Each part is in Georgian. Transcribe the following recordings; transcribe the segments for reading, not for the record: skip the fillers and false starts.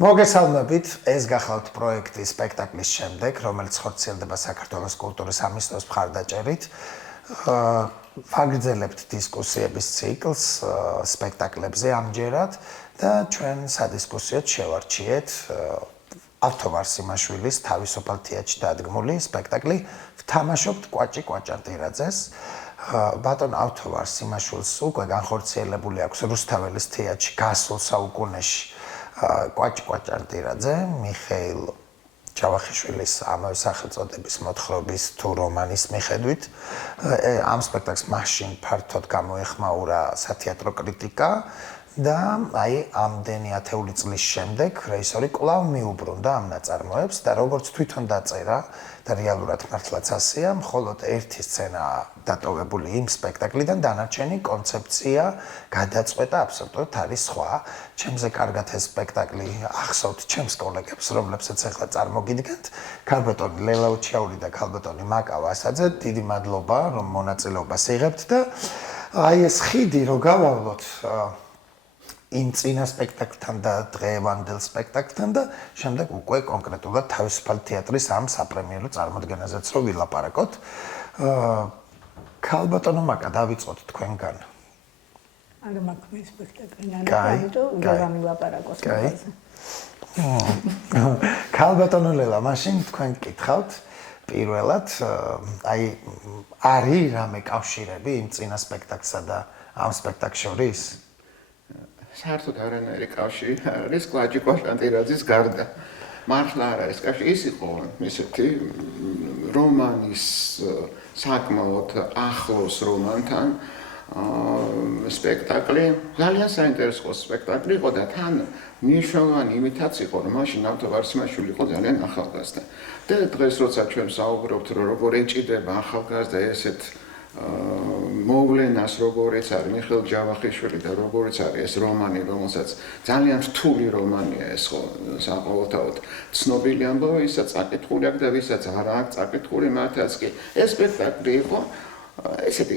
მოგესალმებით, ეს გახლავთ პროექტი სპექტაკლის შემდეგ, რომელიც ხორციელდება საქართველოს კულტურის სამინისტროს მხარდაჭერით. ვაგრძელებთ დისკუსიების ციკლს სპექტაკლებზე ამჯერად და ჩვენ სადისკუსიოდ შევარჩიეთ ავთო ვარსიმაშვილის თავისუფალ თეატრში დადგმული სპექტაკლი ვთამაშობთ კვაჭი კვაჭანტირაძეს. ბატონ ავთო ვარსიმაშვილს უკვე განხორციელებული აქვს რუსთაველის თეატრში გასულ საუკუნეში კვაჭი კვაჭანტირაძე, მიხეილ ჯავახიშვილის ამავე სახელწოდების მოთხრობის თუ რომანის მიხედვით. ამ სპექტაკლს მაშინ ფართოდ გამოეხმაურა სათეატრო კრიტიკა და ამდენი ათეული წლის შემდეგ რეჟისორი კვლავ მიუბრუნდა ამ ნაწარმოებს და როგორც თვითონ დაწერა და რეალურად მართლაც ასეა, მხოლოდ ერთი სცენა დატოვებული იმ სპექტაკლიდან, დანარჩენი კონცეფცია გადაწყვეტა აბსოლუტურად არის სხვა. ჩემზე კარგად ეს სპექტაკლი ახსოვთ ჩემს კოლეგებს, რომლებსაც ახლა წარმოგიდგენთ, ქალბატონი ლელა უჩიაური და ქალბატონი მაკა ვასაძე, დიდი მადლობა, რომ მონაწილეობას იღებთ და ეს ხიდი რო გავავლოთ იმ წინა სპექტაკლთან და დღევანდელ სპექტაკლთან და შემდეგ უკვე კონკრეტულად თავისუფალ თეატრის ამ საპრემიერო წარმოდგენაზეც რო ვილაპარაკოთ. ქალბატონო მაკა დავიწყოთ თქვენგან. არ მაქვს სპექტაკლი ნანაკაიტო გერამი ლაპარაკოს მაგაზე. ქალბატონო ლელა, მაშინ თქვენ გკითხავთ პირველად არის რამე კავშირები იმ წინა სპექტაკლსა და ამ სპექტაკლს შორის? საერთოდ არანაირი კავშირი არ არის კვაჭი კვაჭანტირაძის გარდა. მართლა არ არის კავშირი, ის იყო ისეთი რომანის საკმაოდ ახლოს რომანთან სპექტაკლი, ძალიან საინტერესო სპექტაკლი იყო და თან მნიშვნელოვანი იმითაც იყო, რომ მაშინ ავთო ვარსიმაშვილი იყო ძალიან ახალგაზრდა. და დღეს როცა ჩვენ საუბრობთ, რომ როგორ ეჭიდება ახალგაზრდა ესეთ მოვლენას, როგორიც არის მიხეილ ჯავახიშვილი და როგორიც არის ეს რომანი, რომელსაც ძალიან რთული რომანია ეს ხო საყოველთაოდ ცნობილი ამბავი, ისაც წაკითხული აქვს და ვისაც არ აქვს წაკითხული, მათაც კი ეს სპექტაკლი იყო ესეთი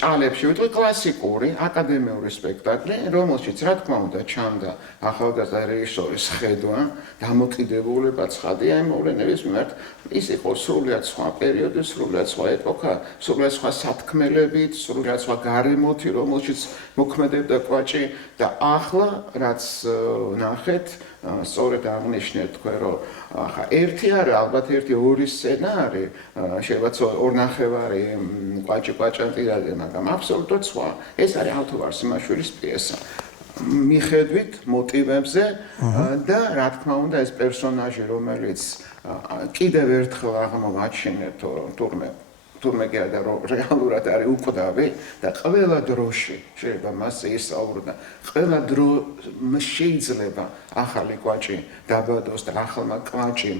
ჭალებში ვიტყვი კლასიკური აკადემიური სპექტაკლი, რომელშიც რა თქმა უნდა ჩანდა ახალგაზრდა რეჟისორის ხედვა, დამოკიდებულება ცხადია იმ მოვლენების მიმართ. ის იყო სრულიად სხვა პერიოდი, სრულიად სხვა ეპოქა, სრულიად სხვა სათქმელებით, სრულიად სხვა გარემოთი, რომელშიც მოქმედებდა კვაჭი და ახლა რაც ნახეთ, სწორედ აღნიშნეთ თქვენ, რომ ახლა ერთი არა, ალბათ ერთი ორი სცენა არის, შეიძლება ორნახევარი კვაჭი კვაჭანტირაძე, მაგრამ აბსოლუტურად სხვა. ეს არის ავთო ვარსიმაშვილის პიესა. მიხედვით მოტივებზე და რა თქმა უნდა ეს პერსონაჟი, რომელიც კიდევ ერთხელ აღმოვაჩინეთ თურმე კი არა რომ რეალურად არის უკვდავი და ყველა დროში შეიძლება მასზე ისაუბროთ და ყველა დრო შეიძლება ახალი კვაჭი დაბადოს და ახალმა კვაჭიმ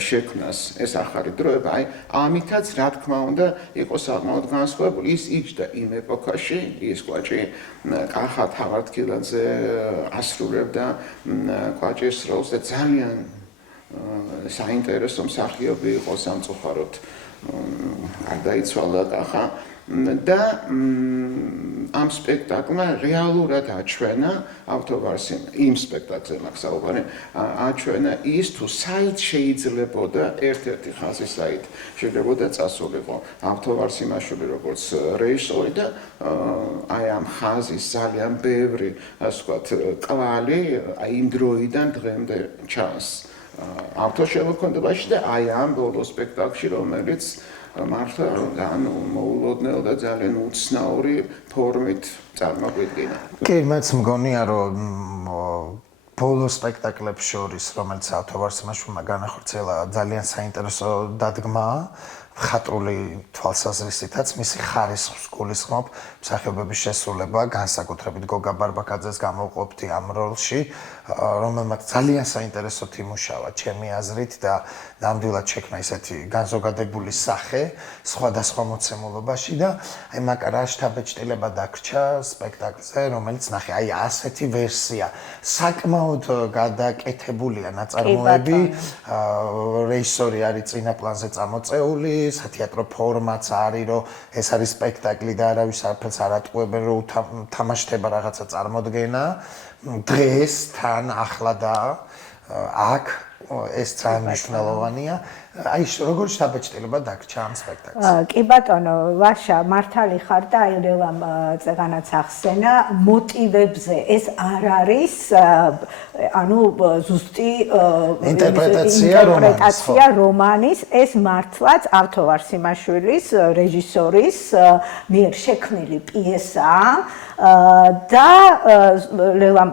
შექმნას ეს ახალი დროება. ამითაც რა თქმა უნდა იყო საკმაოდ განსხვავებული. ის იჯდა იმ ეპოქაში, ის კვაჭი კახა თავარდქილაძე ასრულებდა კვაჭის როლს და ძალიან საინტერესო მსახიობი იყო სამწუხაროდ გარდაიცვალა კახა და ამ სპექტაკლმა რეალურად აჩვენა ავთო ვარსიმაშვილის იმ სპექტაკლზე მაქვს საუბარი აჩვენა ის თუ საით შეიძლებოდა ერთ-ერთი ხაზი საით შეიძლება წასულიყო ავთო ვარსიმაშვილი როგორც რეჟისორი და ამ ხაზის ძალიან ბევრი ასე ვთქვათ კვალი იმ დროიდან დღემდე ჩანს ავთო შემოქმედებაში და ამ ბოლო სპექტაკლში, რომელიც მართლა მოულოდნელ და ძალიან უცნაური ფორმით წარმოგვიდგინა. კი, მეც მგონია, რომ ბოლო სპექტაკლებს შორის, რომელიც ავთო ვარსიმაშვილმა განახორციელა, ძალიან საინტერესო დადგმაა. ხატრული თვალსაზრისითაც მისი ხარისხს გულისხმობ მსახიობების შესრულება, განსაკუთრებით გოგა ბარბაკაძეს გამოვყოფდი ამ როლში, რომელმაც ძალიან საინტერესო იმუშავა ჩემი აზრით და ნამდვილად შექმნა ისეთი განზოგადებული სახე სხვადასხვა მოცემულობაში და მაკა რა შთაბეჭდილება დაგრჩა სპექტაკლზე, რომელიც ნახე, ასეთი ვერსია, საკმაოდ გადაკეთებულია ნაწარმოები, რეჟისორი არის წინა პლანზე წამოწეული, სათეატრო ფორმაც არის, რომ ეს არის სპექტაკლი და არავის არაფერს არ ატყუებენ, რომ თამაშდება რაღაცა წარმოდგენა. დღეს თან ახლადაა აქ ეს ძალიან მნიშვნელოვანია. აი როგორ შთაბეჭდილება დაგჭა ამ სპექტაკლს? კი ბატონო, ვაშა, მართალი ხარ და აი რელამ წეგანაც ახსენა, მოტივებზე ეს არ არის, ანუ ზუსტი ინტერპრეტაცია რომანის, ეს მართლაც ავთოვარ სიმაშვილის, რეჟისორის მიერ შექმნილი პიესაა და ლელამ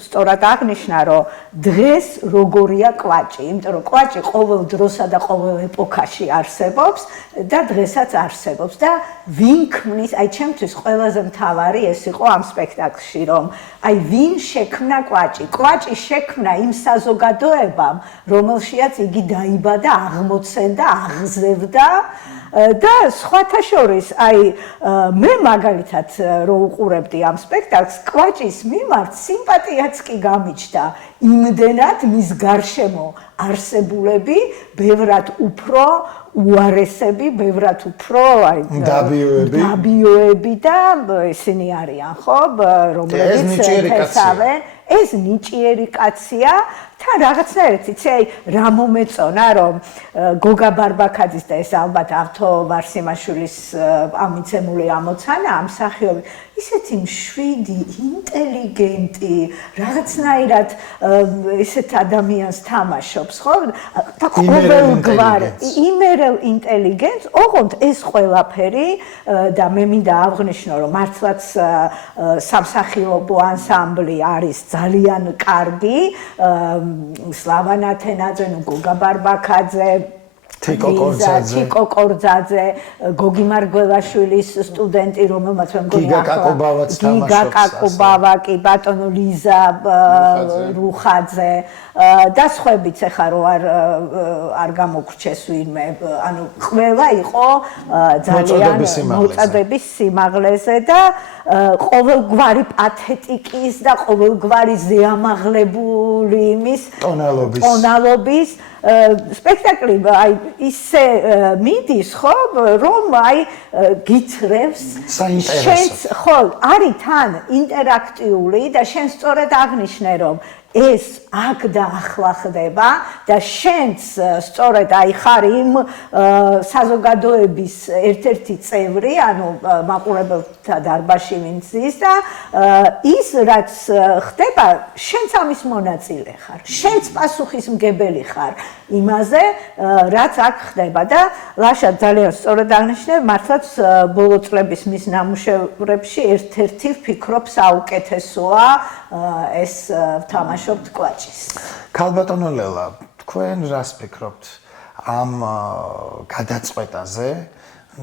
სწორად აღნიშნა, რომ დღეს როგორია კვაჭი, იმიტომ რომ კვაჭი ყოველ დროსა და ყოველ ეპოქაში არსებობს და დღესაც არსებობს და ვინ ქმნის, აი ჩემთვის ყველაზე მთავარი ეს იყო ამ სპექტაკლში, რომ აი ვინ შექმნა კვაჭი? კვაჭი შექმნა იმ საზოგადოებამ, რომელშიაც იგი დაიბადა, აღმოცენდა, აღზევდა და სხვათა შორის, აი მე მაგალითად რო უყურებდი ამ სპექტაკლს, კვაჭის მიმართ სიმპათიაც კი გამიჩნდა, იმდენად მის გარშემო არსებულები ბევრად უფრო უარესები, ბევრად უფრო აი დაბიოები და ისინი არიან, ხო, რომლებიც თესავენ, ეს ნიჭიერი კაცია და რაღაცნაირად იცი, აი რა მომეწონა, რომ გოგა ბარბაქაძის და ეს ალბათ ავთოვარ სიმაშვილის ამიცემული ამოცანა, ამ მსახიობი ისეთი მშვიდი, ინტელიგენტი, რაღაცნაირად ესეთ ადამიანს თამაშობს, ხო? და ყოველგვარი იმერელ ინტელიგენტს, ოღონდ ეს ყველაფერი და მე მინდა აღვნიშნო, რომ მართლაც სამსახიობო ანსამბლი არის ძალიან კარგი, სლავან ათენაძე, გოგა ბარბაქაძე, თიკო კორძაძე, გოგი მარგველაშვილის სტუდენტი, რომელმაც მე მგონი გიგა კაკუბავა, კი ბატონო ლიზა რუხაძე და სხვაებიც ეხა რო არ გამოგრჩეს ვინმე, ანუ ყველა იყო ძალიან მოწოდების სიმაღლეზე და ყოველგვარი პათეტიკის და ყოველგვარი ზეამაღლებული იმის ტონალობის სპექტაკლი აი ისე მიდის, ხო, რომ აი გითხრევს შენს, ხო, არის თან ინტერაქტიული და შენ სწორედ აღნიშნე, რომ ეს აქ და ახლა ხდება და შენც სწორედ აი ხარ იმ საზოგადოების ერთ-ერთი წევრი, ანუ მაყურებელთა დარბაზში ვინც ის და ის რაც ხდება, შენც ამის მონაწილე ხარ, შენც პასუხისმგებელი ხარ იმაზე, რაც აქ ხდება და ლაშა ძალიან სწორად აღნიშნე, მართლაც ბოლო წლების მის ნამუშევრებში ერთ-ერთი ვფიქრობ საუკეთესოა ეს თამაშობთ კვაჭის. ქალბატონო ლელა, თქვენ რას ფიქრობთ ამ გადაწყვეტაზე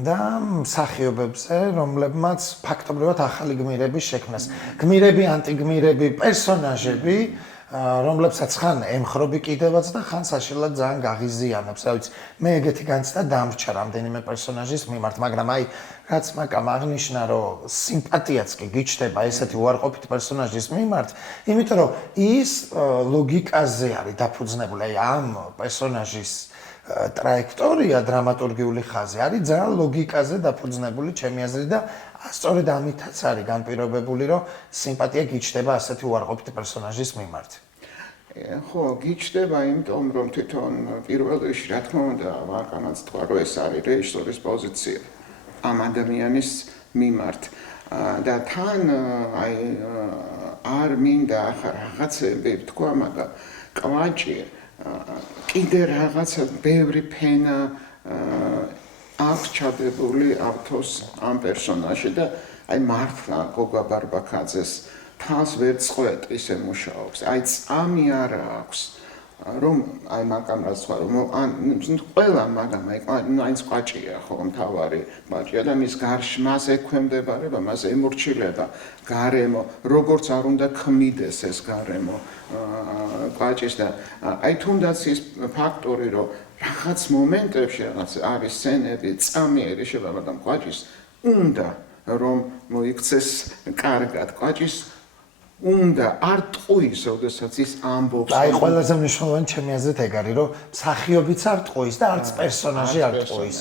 და მსახიობებზე, რომლებმაც ფაქტობრივად ახალი გმირების შექმნას. გმირები, ანტიგმირები, პერსონაჟები, რომლებსაც ხან ემხრობი კიდევაც და ხან საშინლად ძალიან გაღიზიანებს. რა ვიცი, მე ეგეთი განცდა დამრჩა რამდენიმე პერსონაჟის მიმართ, მაგრამ აი რაც მაკამ აღნიშნა, რომ სიმპათიაც კი გიჩნდება ესეთი უარყოფით პერსონაჟის მიმართ, იმიტომ რომ ის ლოგიკაზე არის დაფუძნებული, აი ამ პერსონაჟის ტრაექტორია დრამატურგიული ხაზი არის ძალიან ლოგიკაზე დაფუძნებული ჩემი აზრით და სწორედ ამითაც არის განპირობებული, რომ სიმპათია გიჩნდება ასეთი უარყოფით პერსონაჟის მიმართ. ხო, გიჩნდება, იმიტომ რომ თვითონ პირველ რიგში, რა თქმა უნდა, ვაკანაც თქვა, რომ ეს არის რეჟისორის პოზიცია ამ ადამიანის მიმართ და თან აი არ მინდა რაღაცები თქვა, მაგრამ კვაჭი კიდე რაღაცა ბევრი ფენა აქვს ჩადებული ავთოს ამ პერსონაჟში და აი მართლა გოგა ბარბაქაძეს თავს ვერ წყვეტ ისე მუშაობს. აი წამი არ აქვს რომ აი მაგამ რაც ვარ რომ ყველა მაგამ აი კვაჭია ხო მთავარი კვაჭია და მის გარშემო ექვემდებარება, მას ემორჩილება გარემო, როგორც არ უნდა ქმნიდეს ეს გარემო კვაჭის და აი თუნდაც ის ფაქტორი რომ რაღაც მომენტებში რაღაც არის სცენები წამიერი შევა, მაგრამ კვაჭის უნდა რომ მოიქცეს კარგად კვაჭის უნდა არ ტყუის, როდესაც ის ამბობს. აი ყველაზე მნიშვნელოვანი ჩემი აზრით ეგ არის, რომ მსახიობიც არ ტყუის და არც პერსონაჟი არ ტყუის.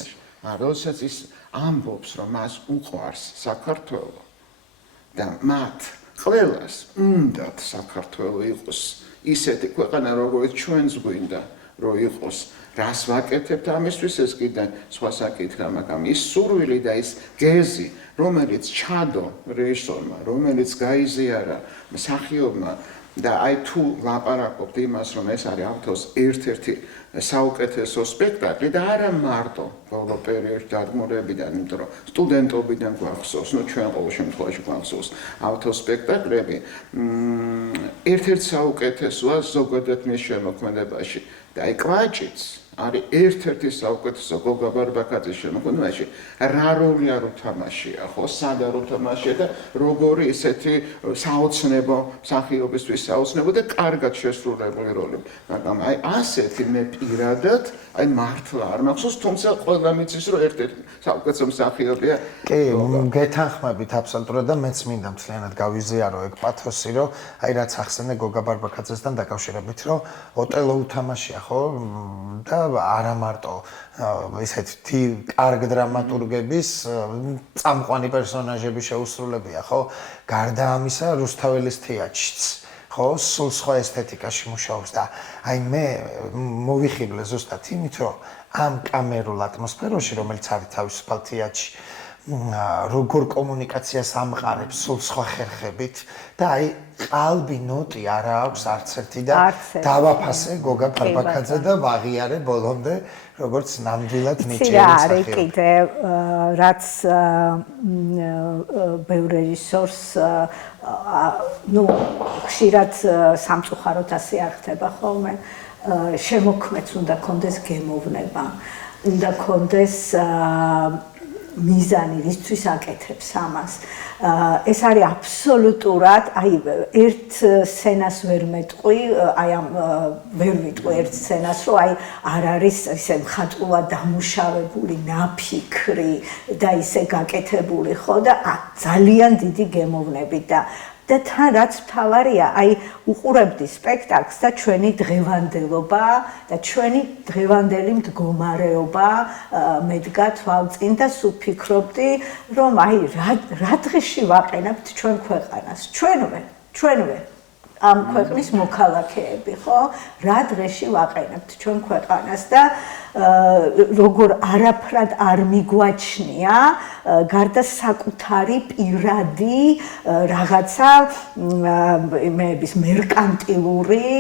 როდესაც ის ამბობს, რომ მას უყვარს საქართველო და მათ ყველას უნდათ საქართველო იყოს ისეთი ქვეყანა, როგორც ჩვენს გვინდა, რომ იყოს. რას ვაკეთებთ ამისთვის ეს კიდე სხვა საკითხია, მაგრამ ის სურვილი და ის გეზი, რომელიც ჩადო რეჟისორმა, რომელიც გაიზიარა მსახიობმა და აი თუ ლაპარაკობთ იმას, რომ ეს არის ავთოს ერთ-ერთი საუკეთესო სპექტაკლი და არა მარტო ბოლო პერიოდში დადგმურებიდან, იმიტომ რომ სტუდენტობიდან გვახსოვს, ну ჩვენ ყოველ შემთხვევაში გვახსოვს ავთოს სპექტაკლები, ერთ-ერთი საუკეთესოა ზოგადად მის შემოქმედებაში და აი კვაჭიც არის ერთ-ერთი საუკეთესო გოგა ბარბაკაძის შემოქმედებაში. რა როლი არ უთამაშია, ხო, სად არ უთამაშია და როგორი ისეთი საოცნებო მსახიობისთვის საოცნებო და კარგად შესრულებული როლი. მაგრამ აი ასეთი მე პირადად აი მართლა არ მახსოვს, თუმცა ყველა მიცის რომ ერთ-ერთი საუკეთესო მსახიობია. კი, გეთანხმებით აბსოლუტურად და მეც მინდა მთლიანად გავიზიარო ეგ პათოსი, რომ აი რაც ახსენე გოგა ბარბაკაძესთან დაკავშირებით, რომ ოტელო უთამაშია, ხო? და არა მარტო ისეთი კარგ დრამატურგების წამყვანი პერსონაჟები შეუსრულებია, ხო? გარდა ამისა, რუსთაველის თეატრშიც, ხო, სულ სხვა ესთეტიკაში მუშაობს და აი მე მოვიხიბლე ზუსტად იმით, რომ ამ კამერულ ატმოსფეროში, რომელიც არის თავისუფალ თეატრში, როგორ კომუნიკაციას ამყარებს სულ სხვა ხერხებით და აი ყალბი ნოტი არა აქვს არც ერთი და დავაფასე გოგა ბარბაკაძე და ვაღიარე ბოლომდე როგორც ნამდვილად ნიჭიერი არის კიდე რაც ბევრ რეჟისორს ну ხშირად სამწუხაროდ ასე არ ხდება ხოლმე შემოქმედს უნდა კონდეს გემოვნება უნდა კონდეს მიზანი რისთვის აკეთებს ამას ეს არის აბსოლუტურად აი ერთ სცენას ვერ მეტყვი აი ამ ვერ ვიტყვი ერთ სცენას რომ აი არ არის ისე მხატვრულად დამუშავებული ნაფიქრი და ისე გაკეთებული ხო და ძალიან დიდი გემოვნებით და თან რაც მთავარია, აი უყურებდი სპექტაკლს და ჩვენი დღევანდელობა და ჩვენი დღევანდელი მდგომარეობა მედგა თვალწინ და სულ ფიქრობდი, რომ აი რა დღეში ვაყენებთ ჩვენ ქვეყანას, ჩვენვე ამ ქვეყნის მოქალაქეები, ხო? რა დღეში ვაყენებთ ჩვენ ქვეყანას და როგორ არაფრად არ მიგვაჩნია გარდა საკუთარი პირადი რაღაცა იმეების მერკანტილური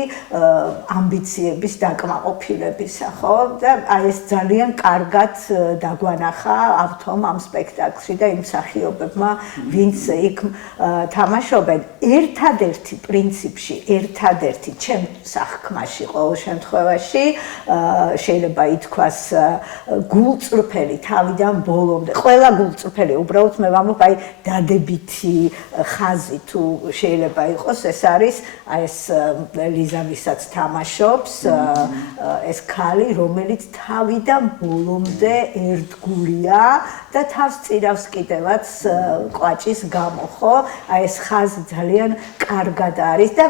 ამბიციების დაკმაყოფილებისა, ხო? და აი ეს ძალიან კარგად დაგვანახა ავთომ ამ სპექტაკლში და იმ მსახიობებმა, ვინც იქ თამაშობენ. ერთადერთი პრინციპში, ერთადერთი ჩემ სახქმაში ყოველ შემთხვევაში შეიძლება ითქვას გულწრფელი თავიდან ბოლომდე ყველა გულწრფელი უბრალოდ მე ვამბობ აი დადებითი ხაზი თუ შეიძლება იყოს ეს არის აი ეს ლიზა ვისაც თამაშობს ეს ქალი რომელიც თავიდან ბოლომდე ერთგულია და თავს წირავს კიდევაც კვაჭის გამო ხო აი ეს ხაზი ძალიან კარგად არის და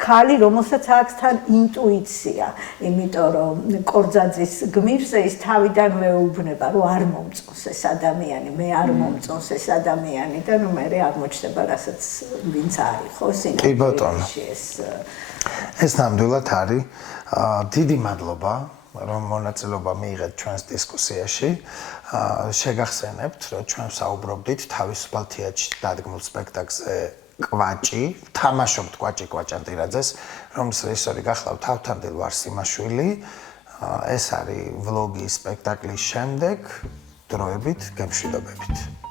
ქალი რომელსაც აქვს თან ინტუიცია იმიტომ რომ კორძაძის გმირზე ის თავიდან მეუბნება რომ არ მომწონს ეს ადამიანი მე არ მომწონს ეს ადამიანი და ნუ მე აღმოჩნდება რასაც ვინც არის ხო სინამდვილეში ეს ნამდვილად არის დიდი მადლობა რომ მონაწილეობა მიიღეთ ჩვენს დისკუსიაში შეგახსენებთ რომ ჩვენ საუბრობდით თავისუფალ თეატრში დადგმულ სპექტაკლზე კვაჭი თამაშობთ კვაჭი კვაჭანტირაძეს რომლის რეჟისორი გახლავთ ავთანდილ ვარსიმაშვილი ეს არის ვლოგი სპექტაკლის შემდეგ დროებით გემშვიდობებით